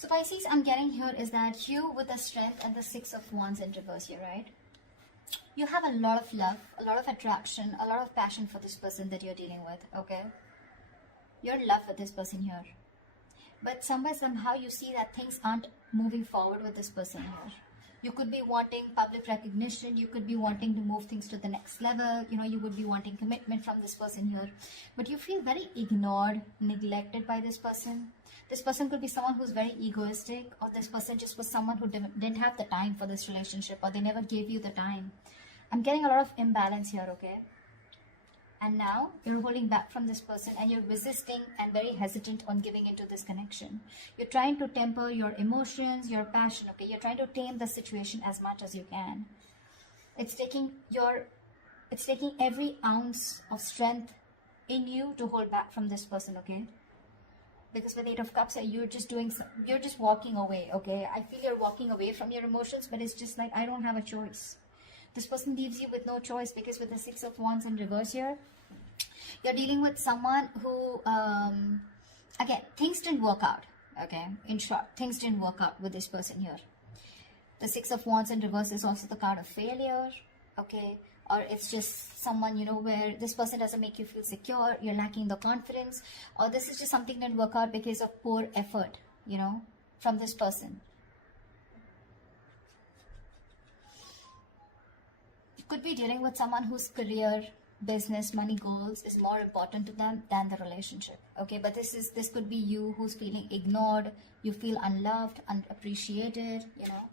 So Pisces, I'm getting here is that you with the strength and the Six of Wands in reverse here, right? You have a lot of love, a lot of attraction, a lot of passion for this person that you're dealing with, okay? You're in love with this person here. But somewhere, somehow you see that things aren't moving forward with this person here. You could be wanting public recognition. You could be wanting to move things to the next level. You know, you would be wanting commitment from this person here. But you feel very ignored, neglected by this person. This person could be someone who's very egoistic, or this person just was someone who didn't have the time for this relationship, or they never gave you the time. I'm getting a lot of imbalance here, okay? And now you're holding back from this person and you're resisting and very hesitant on giving into this connection. You're trying to temper your emotions, your passion, okay? You're trying to tame the situation as much as you can. It's taking every ounce of strength in you to hold back from this person, okay? Because with Eight of Cups, you're just walking away, okay? I feel you're walking away from your emotions, but it's just like, I don't have a choice. This person leaves you with no choice, because with the Six of Wands in reverse here, you're dealing with someone who, again, things didn't work out, okay? In short, things didn't work out with this person here. The Six of Wands in reverse is also the card of failure, okay? Or it's just someone, you know, where this person doesn't make you feel secure, you're lacking the confidence, or this is just something that didn't work out because of poor effort, you know, from this person. Could be dealing with someone whose career, business, money goals is more important to them than the relationship, okay? But this could be you who's feeling ignored, you feel unloved, unappreciated, you know.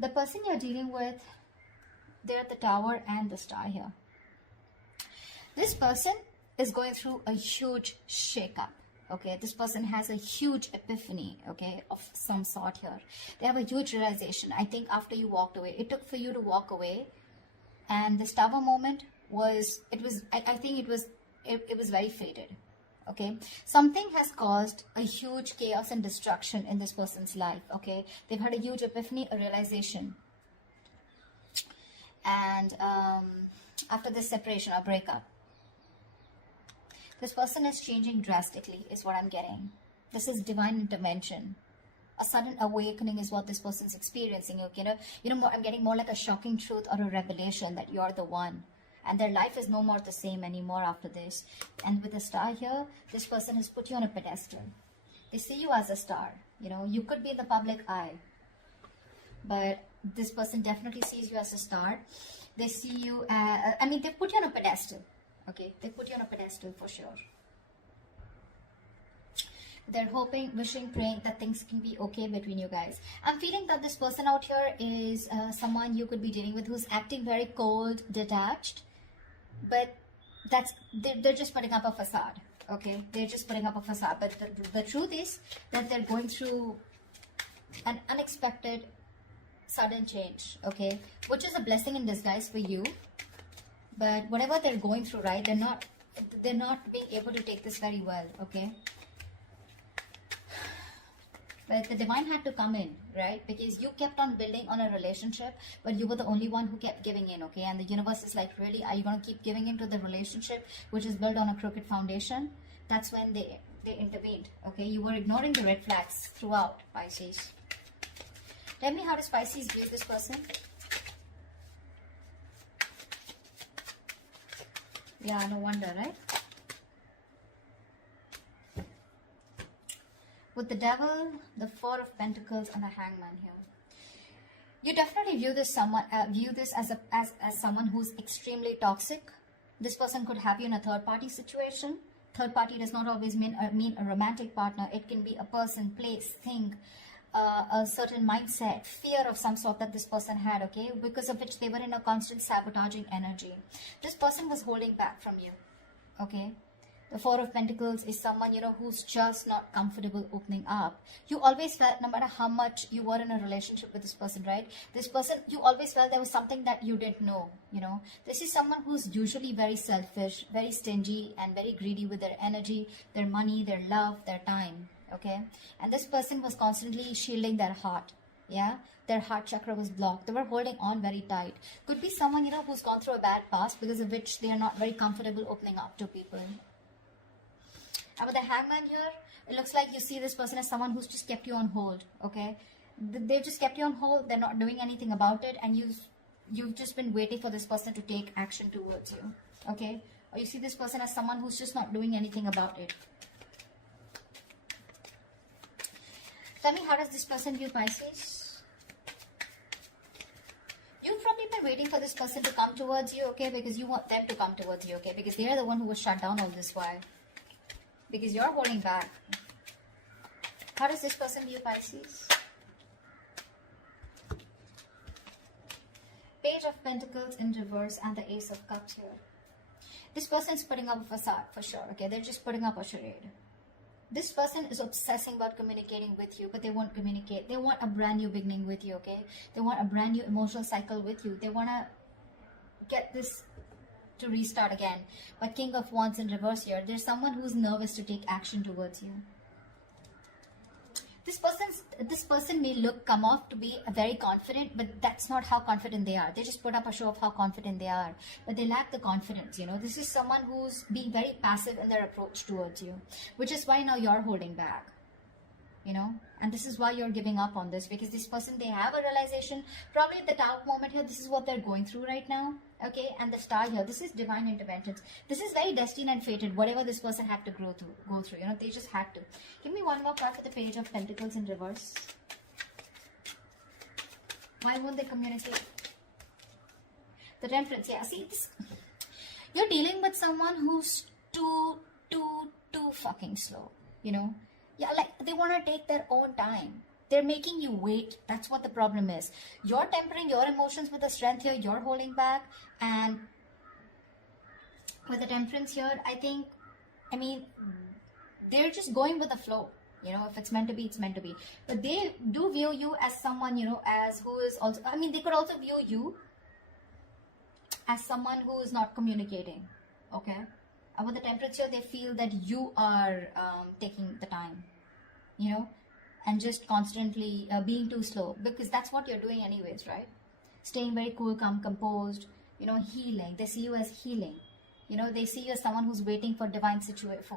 The person you're dealing with, they're at the Tower and the Star here. This person is going through a huge shakeup. Okay, this person has a huge epiphany, okay, of some sort here. They have a huge realization. I think after you walked away, it took for you to walk away, and this Tower moment was, I think it was very faded, okay. Something has caused a huge chaos and destruction in this person's life, okay. They've had a huge epiphany, a realization. And after this separation or breakup, this person is changing drastically, is what I'm getting. This is divine intervention. A sudden awakening is what this person's experiencing. Okay, I'm getting more like a shocking truth or a revelation that you're the one. And their life is no more the same anymore after this. And with the Star here, this person has put you on a pedestal. They see you as a star. You know, you could be in the public eye, but this person definitely sees you as a star. They see you as, they put you on a pedestal. Okay, they put you on a pedestal for sure. They're hoping, wishing, praying that things can be okay between you guys. I'm feeling that this person out here is someone you could be dealing with who's acting very cold, detached, but they're just putting up a facade. Okay, they're just putting up a facade. But the truth is that they're going through an unexpected, sudden change. Okay, which is a blessing in disguise for you. But whatever they're going through, right, they're not being able to take this very well, okay? But the divine had to come in, right? Because you kept on building on a relationship, but you were the only one who kept giving in, okay? And the universe is like, really, are you going to keep giving into the relationship, which is built on a crooked foundation? That's when they intervened, okay? You were ignoring the red flags throughout, Pisces. Tell me, how does Pisces view this person? Yeah, no wonder, right? With the Devil, the Four of Pentacles, and the Hangman here, you definitely view this as someone who's extremely toxic. This person could have you in a third-party situation. Third party does not always mean a romantic partner. It can be a person, place, thing, a certain mindset, fear of some sort that this person had, okay, because of which they were in a constant sabotaging energy. This person was holding back from you, okay. The Four of Pentacles is someone, you know, who's just not comfortable opening up. You always felt, no matter how much you were in a relationship with this person, right, this person, you always felt there was something that you didn't know, you know. This is someone who's usually very selfish, very stingy, and very greedy with their energy, their money, their love, their time. Okay, and this person was constantly shielding their heart. Yeah, their heart chakra was blocked. They were holding on very tight. Could be someone, you know, who's gone through a bad past, because of which they are not very comfortable opening up to people. And with the Hangman here, It looks like you see this person as someone who's just kept you on hold, okay? They've just kept you on hold. They're not doing anything about it, and you've just been waiting for this person to take action towards you, okay? Or you see this person as someone who's just not doing anything about it. Tell me, how does this person view Pisces? You've probably been waiting for this person to come towards you, okay? Because you want them to come towards you, okay? Because they're the one who was shut down all this while. Because you're holding back. How does this person view Pisces? Page of Pentacles in reverse and the Ace of Cups here. This person is putting up a facade for sure, okay? They're just putting up a charade. This person is obsessing about communicating with you, but they won't communicate. They want a brand new beginning with you, okay? They want a brand new emotional cycle with you. They want to get this to restart again. But King of Wands in reverse here, there's someone who's nervous to take action towards you. This person may come off to be very confident, but that's not how confident they are. They just put up a show of how confident they are, but they lack the confidence, you know. This is someone who's being very passive in their approach towards you, which is why now you're holding back, you know. And this is why you're giving up on this, because this person, they have a realization, probably at the dark moment here, this is what they're going through right now, okay? And the star here, this is divine interventions. This is very destined and fated, whatever this person had to go through, you know, they just had to. Give me one more card for the Page of Pentacles in reverse. Why won't they communicate? The Temperance, yeah, see this, you're dealing with someone who's too fucking slow, you know. Yeah, like they want to take their own time. They're making you wait. That's what the problem is. You're tempering your emotions with the strength here. You're holding back. And with the Temperance here, I mean, they're just going with the flow. You know, if it's meant to be, it's meant to be. But they do view you as someone, you know, as who is also, I mean, they could also view you as someone who is not communicating. Okay? With the Temperance here, they feel that you are taking the time, you know, and just constantly being too slow, because that's what you're doing anyways, right? Staying very cool, calm, composed, you know, healing. They see you as healing. You know, they see you as someone who's waiting for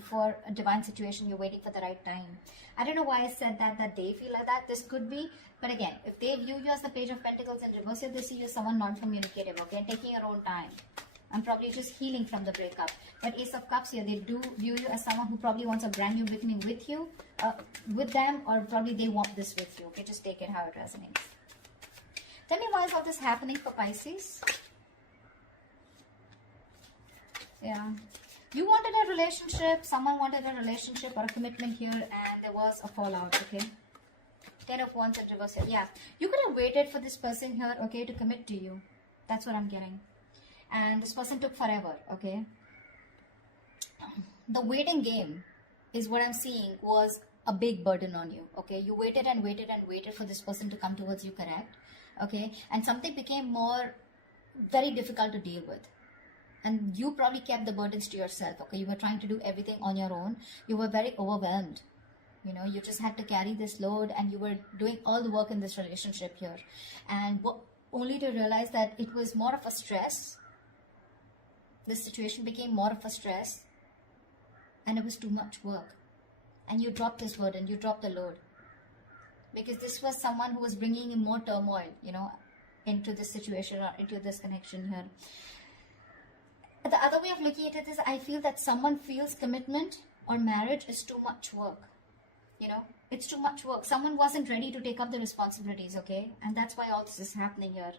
for a divine situation. You're waiting for the right time. I don't know why I said that they feel like that. This could be, but again, if they view you as the Page of Pentacles in reverse, they see you as someone non-communicative, okay, taking your own time. I'm probably just healing from the breakup. But Ace of Cups here, they do view you as someone who probably wants a brand new beginning with you, with them, or probably they want this with you. Okay, just take it how it resonates. Tell me, why is all this happening for Pisces? Yeah. You wanted a relationship, someone wanted a relationship or a commitment here, and there was a fallout, okay? 10 of Wands in reverse here. Yeah. You could have waited for this person here, okay, to commit to you. That's what I'm getting. And this person took forever, okay? The waiting game is what I'm seeing was a big burden on you, okay? You waited and waited and waited for this person to come towards you, correct? Okay? And something became very difficult to deal with. And you probably kept the burdens to yourself, okay? You were trying to do everything on your own. You were very overwhelmed. You know, you just had to carry this load, and you were doing all the work in this relationship here. And only to realize that it was more of a stress. This situation became more of a stress, and it was too much work. And you dropped this burden, you dropped the load. Because this was someone who was bringing in more turmoil, you know, into this situation or into this connection here. The other way of looking at it is, I feel that someone feels commitment or marriage is too much work. You know, it's too much work. Someone wasn't ready to take up the responsibilities, okay? And that's why all this is happening here.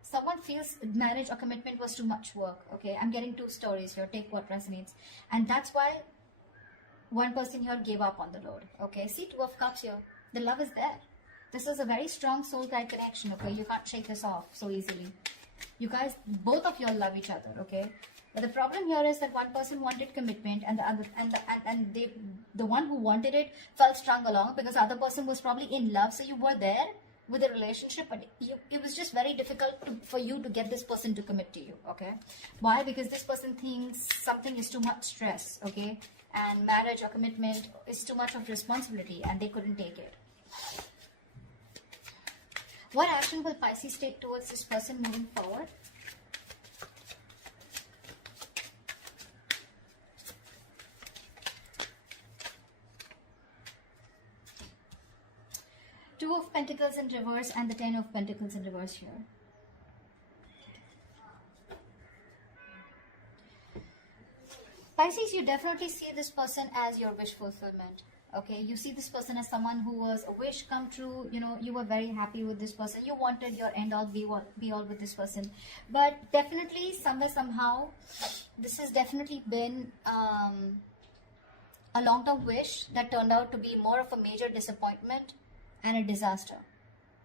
Someone feels marriage or commitment was too much work, okay? I'm getting two stories here. Take what resonates. And that's why one person here gave up on the load, okay? See, 2 of Cups here. The love is there. This is a very strong soul tie connection, okay? You can't shake this off so easily. You guys, both of you all love each other, okay? But the problem here is that one person wanted commitment, and the other, the one who wanted it felt strung along because the other person was probably in love. So you were there with a relationship, but it was just very difficult for you to get this person to commit to you, okay? Why? Because this person thinks something is too much stress, okay? And marriage or commitment is too much of responsibility, and they couldn't take it. What action will Pisces take towards this person moving forward? Two of Pentacles in reverse and the Ten of Pentacles in reverse here. Pisces, you definitely see this person as your wish fulfillment. Okay, you see this person as someone who was a wish come true. You know, you were very happy with this person. You wanted your end all be all with this person. But definitely, somewhere, somehow, this has definitely been a long-term wish that turned out to be more of a major disappointment and a disaster.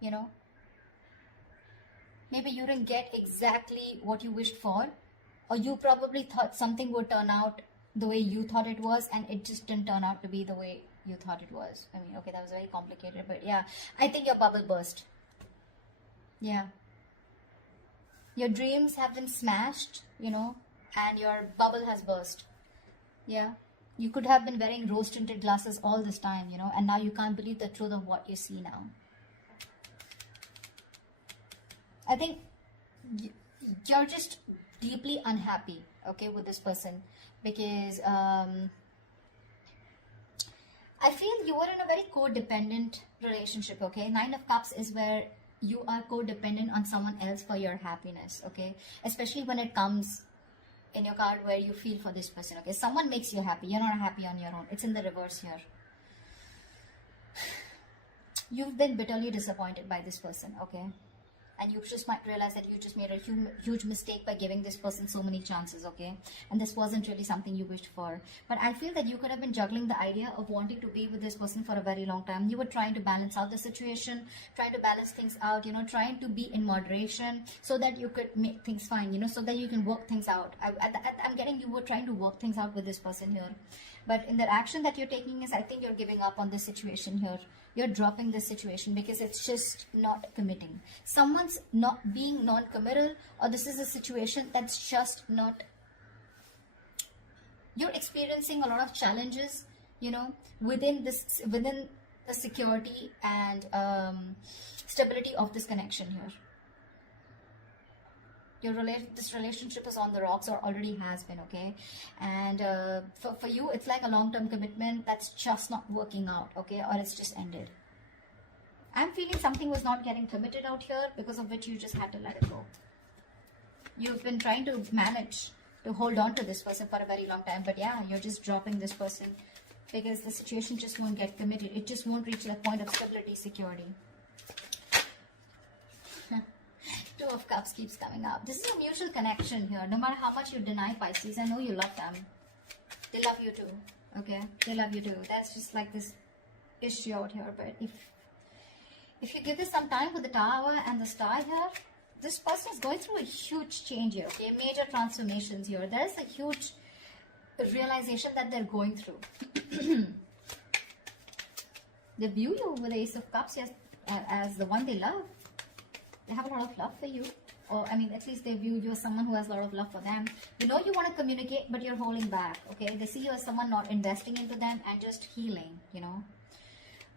You know, maybe you didn't get exactly what you wished for, or you probably thought something would turn out the way you thought it was, and it just didn't turn out to be the way you thought it was. I mean, okay, that was very complicated, but yeah, I think your bubble burst. Yeah. Your dreams have been smashed, you know, and your bubble has burst. Yeah. You could have been wearing rose-tinted glasses all this time, you know, and now you can't believe the truth of what you see now. I think you're just deeply unhappy, okay, with this person, because I feel you are in a very codependent relationship, okay? Nine of Cups is where you are codependent on someone else for your happiness, okay? Especially when it comes in your card where you feel for this person, okay? Someone makes you happy. You're not happy on your own. It's in the reverse here. You've been bitterly disappointed by this person, okay? And you just might realize that you just made a huge mistake by giving this person so many chances, okay? And this wasn't really something you wished for. But I feel that you could have been juggling the idea of wanting to be with this person for a very long time. You were trying to balance out the situation, trying to balance things out, you know, trying to be in moderation so that you could make things fine, you know, so that you can work things out. I'm getting you were trying to work things out with this person here. But in the action that you're taking is, I think you're giving up on this situation here. You're dropping this situation because it's just not committing. Someone's not being non-committal, or this is a situation that's just not... You're experiencing a lot of challenges, you know, within the security and stability of this connection here. This relationship is on the rocks, or already has been, okay? And for you, it's like a long-term commitment that's just not working out, okay? Or it's just ended. I'm feeling something was not getting committed out here, because of which you just had to let it go. You've been trying to manage to hold on to this person for a very long time, but yeah, you're just dropping this person because the situation just won't get committed. It just won't reach that point of stability, security. Two of Cups keeps coming up. This is a mutual connection here. No matter how much you deny Pisces, I know you love them. They love you too. Okay? They love you too. That's just like this issue out here. But if you give this some time with the Tower and the Star here, this person is going through a huge change here. Okay? Major transformations here. There is a huge realization that they're going through. They view you with the Ace of Cups as the one they love. They have a lot of love for you, or I mean, at least they view you as someone who has a lot of love for them. You know you want to communicate, but you're holding back, okay? They see you as someone not investing into them and just healing, you know.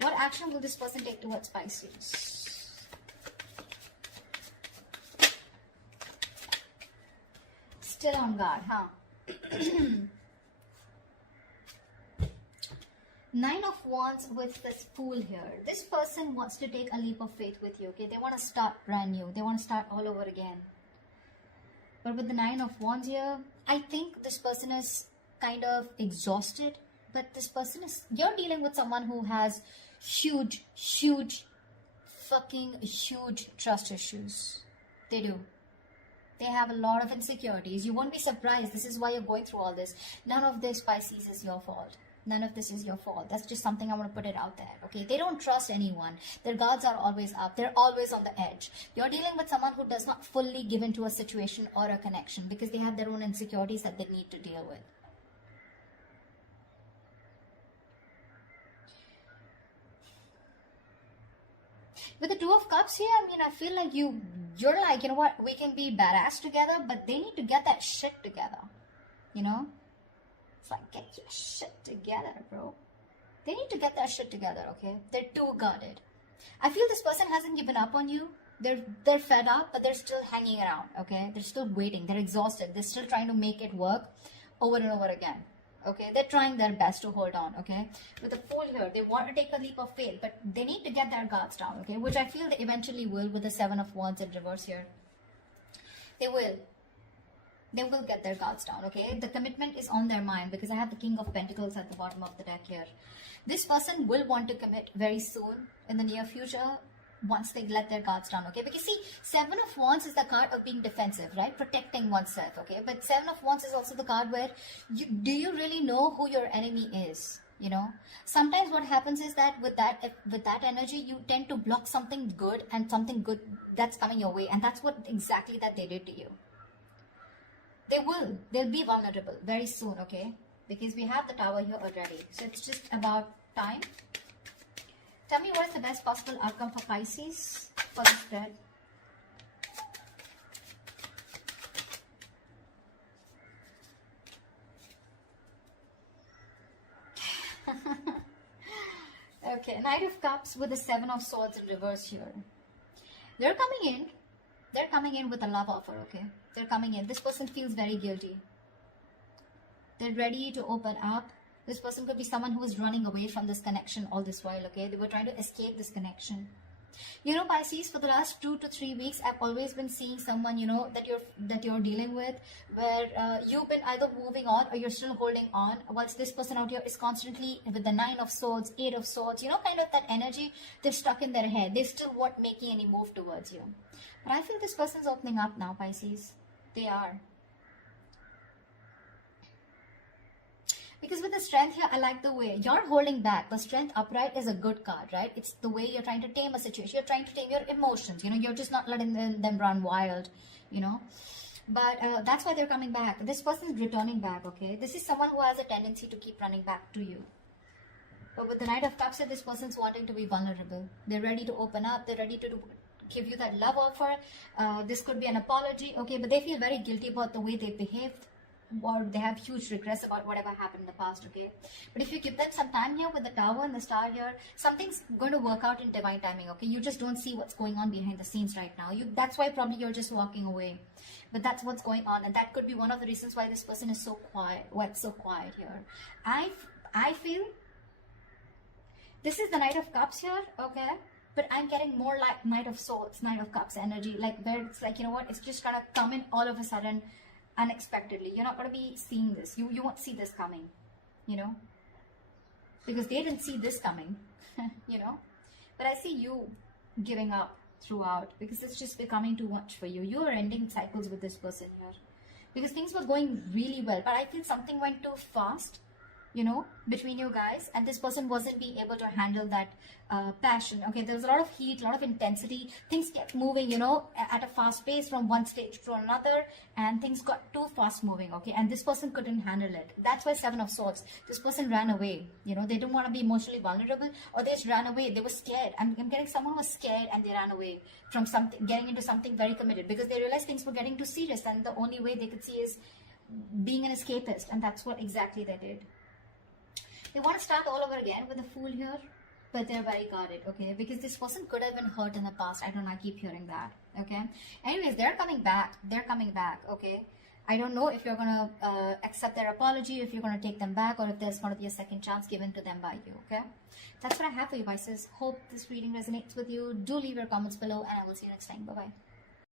What action will this person take towards Pisces? Still on guard, huh? Nine of Wands with this Fool here. This person wants to take a leap of faith with you, okay? They want to start brand new. They want to start all over again. But with the Nine of Wands here, I think this person is kind of exhausted. But this person is... You're dealing with someone who has huge trust issues. They do. They have a lot of insecurities. You won't be surprised. This is why you're going through all this. None of this, Pisces, is your fault. None of this is your fault. That's just something I want to put it out there, okay? They don't trust anyone. Their guards are always up. They're always on the edge. You're dealing with someone who does not fully give into a situation or a connection because they have their own insecurities that they need to deal with. With the Two of Cups here, I mean, I feel like you're like, you know what? We can be badass together, but they need to get that shit together, you know? It's like, get your shit together, bro. They need to get that shit together, okay? They're too guarded. I feel this person hasn't given up on you. They're fed up, but they're still hanging around, okay? They're still waiting. They're exhausted. They're still trying to make it work over and over again, okay? They're trying their best to hold on, okay? With the Fool here, they want to take a leap of faith, but they need to get their guards down, okay? Which I feel they eventually will with the Seven of Wands in reverse here. They will. They will get their guards down, okay? The commitment is on their mind because I have the King of Pentacles at the bottom of the deck here. This person will want to commit very soon in the near future once they let their guards down, okay? Because see, Seven of Wands is the card of being defensive, right? Protecting oneself, okay? But Seven of Wands is also the card where do you really know who your enemy is? You know, sometimes what happens is that with that energy, you tend to block something good and something good that's coming your way, and that's what exactly that they did to you. They'll be vulnerable very soon, okay? Because we have the Tower here already. So it's just about time. Tell me what is the best possible outcome for Pisces for the spread. Okay, Knight of Cups with the Seven of Swords in reverse here. They're coming in with a love offer, okay? They're coming in. This person feels very guilty. They're ready to open up. This person could be someone who is running away from this connection all this while, okay? They were trying to escape this connection. You know, Pisces, for the last 2 to 3 weeks, I've always been seeing someone, you know, that you're dealing with, where you've been either moving on or you're still holding on, whilst this person out here is constantly with the 9 of Swords, 8 of Swords, you know, kind of that energy. They're stuck in their head. They still weren't making any move towards you. But I feel this person's opening up now, Pisces. They are. Because with the Strength here, I like the way you're holding back. The Strength upright is a good card, right? It's the way you're trying to tame a situation. You're trying to tame your emotions. You know, you're just not letting them run wild, you know. But that's why they're coming back. This person's returning back, okay? This is someone who has a tendency to keep running back to you. But with the Knight of Cups, this person's wanting to be vulnerable. They're ready to open up. They're ready to give you that love offer. This could be an apology, okay? But they feel very guilty about the way they behaved, or they have huge regrets about whatever happened in the past, okay? But if you give them some time here with the Tower and the Star here, something's going to work out in divine timing, okay? You just don't see what's going on behind the scenes right now. That's why probably you're just walking away. But that's what's going on, and that could be one of the reasons why this person is so quiet. What's so quiet here? I feel this is the Knight of Cups here, okay? But I'm getting more like Knight of Swords, Knight of Cups energy, like where it's like, you know what, it's just gonna come in all of a sudden, unexpectedly. You're not going to be seeing this. You won't see this coming, you know, because they didn't see this coming, you know. But I see you giving up throughout because it's just becoming too much for you. You are ending cycles with this person here because things were going really well, but I feel something went too fast, you know, between you guys, and this person wasn't being able to handle that passion, okay? There was a lot of heat, a lot of intensity. Things kept moving, you know, at a fast pace from one stage to another, and things got too fast moving, okay? And this person couldn't handle it. That's why Seven of Swords. This person ran away, you know. They didn't want to be emotionally vulnerable, or they just ran away. They were scared. I'm getting someone who was scared and they ran away from something, getting into something very committed, because they realized things were getting too serious, and the only way they could see is being an escapist, and that's what exactly they did. They want to start all over again with the Fool here, but they're very guarded, okay? Because this person could have been hurt in the past. I don't know, I keep hearing that, okay? Anyways, they're coming back. They're coming back, okay? I don't know if you're going to accept their apology, if you're going to take them back, or if there's going to be a second chance given to them by you, okay? That's what I have for you, Pisces. Hope this reading resonates with you. Do leave your comments below, and I will see you next time. Bye-bye.